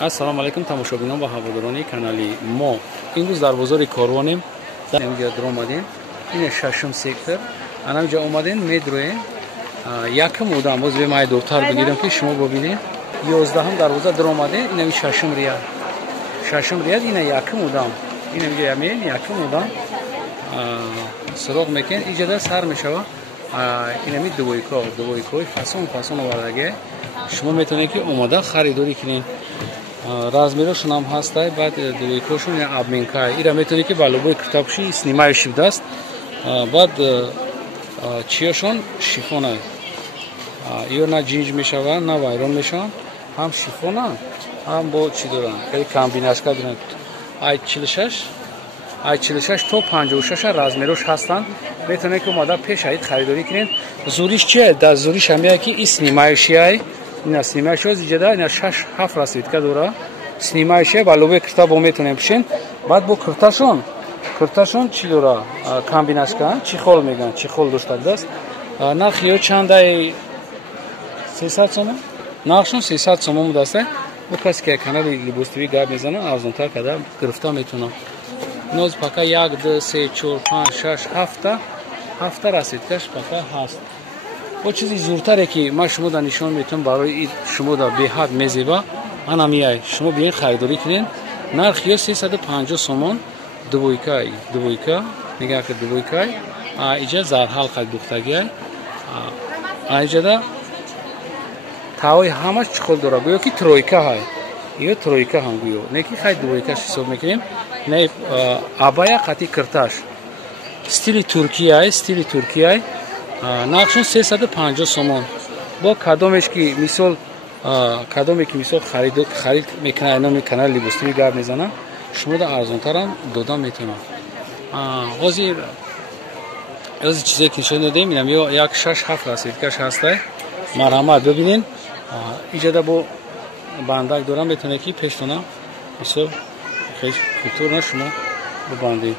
Ассалому алайкум тамошобинон ва ҳаводорони канали мо. Имрӯз дар бозори Корвонем дар омадем. Ин шашум сектор. Анамҷа омадем медроем. Якм одам боз бемай духтар бигирам ки шумо бобинед. 11 дарвоза дар омадем. Ин шашум риал. Шашум риал ин якм одам. Ин ямин якм одам. Суроғ мекен иҷада сар мешава. Инами дувойкой фасон овардаге. Шумо метавонед ки омада харидорӣ кунед. Размерашон ҳам ҳастай, баъд дувойкошон я обменкай. Ира метавонед ки ба лубои киртабши снимающий даст. Баъд чиёшон шифона. Ё на ҷинҷ мешава, на вайрон мешаванд. Ҳам шифона, ҳам бо чӣ доранд. Хеле комбинашка доранд. Ай 46 то 56 размерош ҳастанд. Метавонед ки омада пеш аид харидорӣ кунед. Зуриш чие? Да зуриш ҳамяе ки снимающий. Ина снимающий иҷада ина 6-7 расветка дора. Снимающий ба лубои киртаб метавонем пушен. Баъд бо кирташон чӣ дора? Комбинашка, чихол меган, чихол дошта даст. Нархи ё чандай 300 сомон. Нархшон 300 сомон даста. Бо касе ки канали либостивӣ гап мезана, арзонтар када гирифта метавонам. Ноз пока 1 2 3 4 5 6 7 расветкаш пока ҳаст. Бо чизи зуртаре ки ман шумода нишон метавонам барои шумода беҳад мезеба, анамияй шумо биёед харидорӣ кунед. Нархи ё 350 сомон дувойка мегӯяд ки дувойкай иҷа зарҳалқай духтагиай иҷада тавои ҳамаш чихол дора гӯё ки тройка ҳай ё тройка ҳам гӯё не ки хай дувойкаш ҳисоб мекунем. Не абая қати кирташ стили туркияй нархшон 350 сомон. Бо кадомеш ки мисол харид мекунад номи канали либостивӣ гап мезана, шумо да арзонтарам додам метавонам. ҳозир чизе ки нишон додем инам ё 1-6-7 расветкаш ҳастай. Марҳамат бибинед. Иҷада бо бандак дорам, метавонед ки пештона мисол культурно шумо бубандед.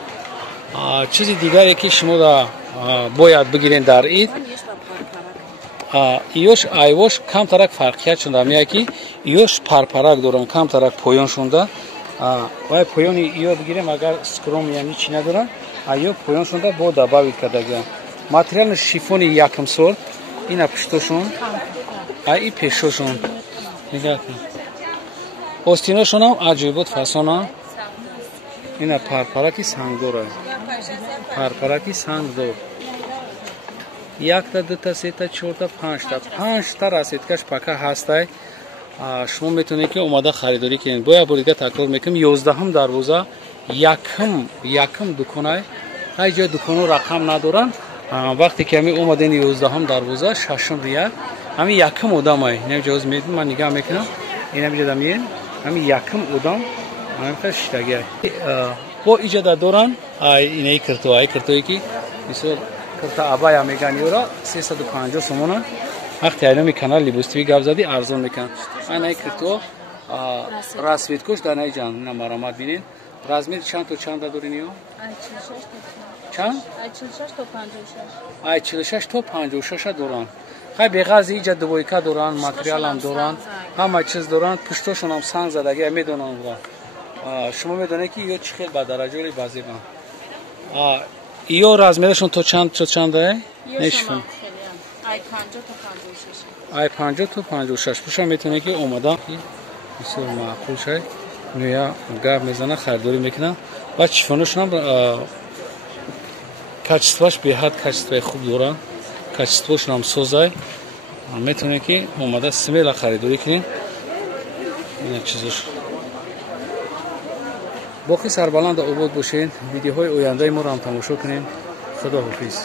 Чизи дигаре ки шумо да бояд бигирен дар ид иёш айвош камтарак фарқият шунда меяд ки иёш парпарак доранд камтарак поёншонда. Вай поёни иё бигирем агар скром яни чи надоранд иё поёншонда бо добавит кардагиам. Материали шифони якм сорт ина пуштошон и пешошон нигоҳ кунед. Остиношонам аҷибот фасона. Ина парпараки сангдора. Парпараки сангдор. 1 2 3 4 5 расветкаш пока ҳастай. Шумо метавонед ки омада харидорӣ кунед. Бо як бор дига такрор мекунам. 11 дарвоза якм дуконай. ҳай ҷои дуконо рақам надоранд. Вақте ки ҳами омаден 11 дарвоза шашум риал. ҳами якм одамай. Намҷоз медон ман нигоҳ мекунам. Ина биҷада миен. ҳами якм одам. Ҳамин шитагиай. бо иҷада доранд инаи киртои ки мисол кирта абая меган ёра 350 сомона. вақте айноми канал либостивӣ гап зади арзон мекунанд. айнаи кирто расветкош дар наиҷан ина марамат бинед. размер чанд то чанда дорин ё? Чанд? 46 то 56 доранд. хай беғарзи иҷа дувойка доранд, материалам доранд, ҳама чиз доранд, пуштошонам санг задагия медонанд. шумо медонед ки ё чӣ хел ба дараҷори базебанд. ё размерашон то чандае? Нешифон. ай 50 то 56. пуша метавонед ки омада бисёр маъқул шай нӯя гап мезана харидорӣ мекунад. баъд шифоношонам качествоаш беҳад качествои хуб доранд. качествошонам созай. метавонед ки омада смела харидорӣ кунед. ина чизош боқи сарбаланда обод бошед. видеоҳои ояндаи моро ҳам тамошо кунед. худо ҳофиз.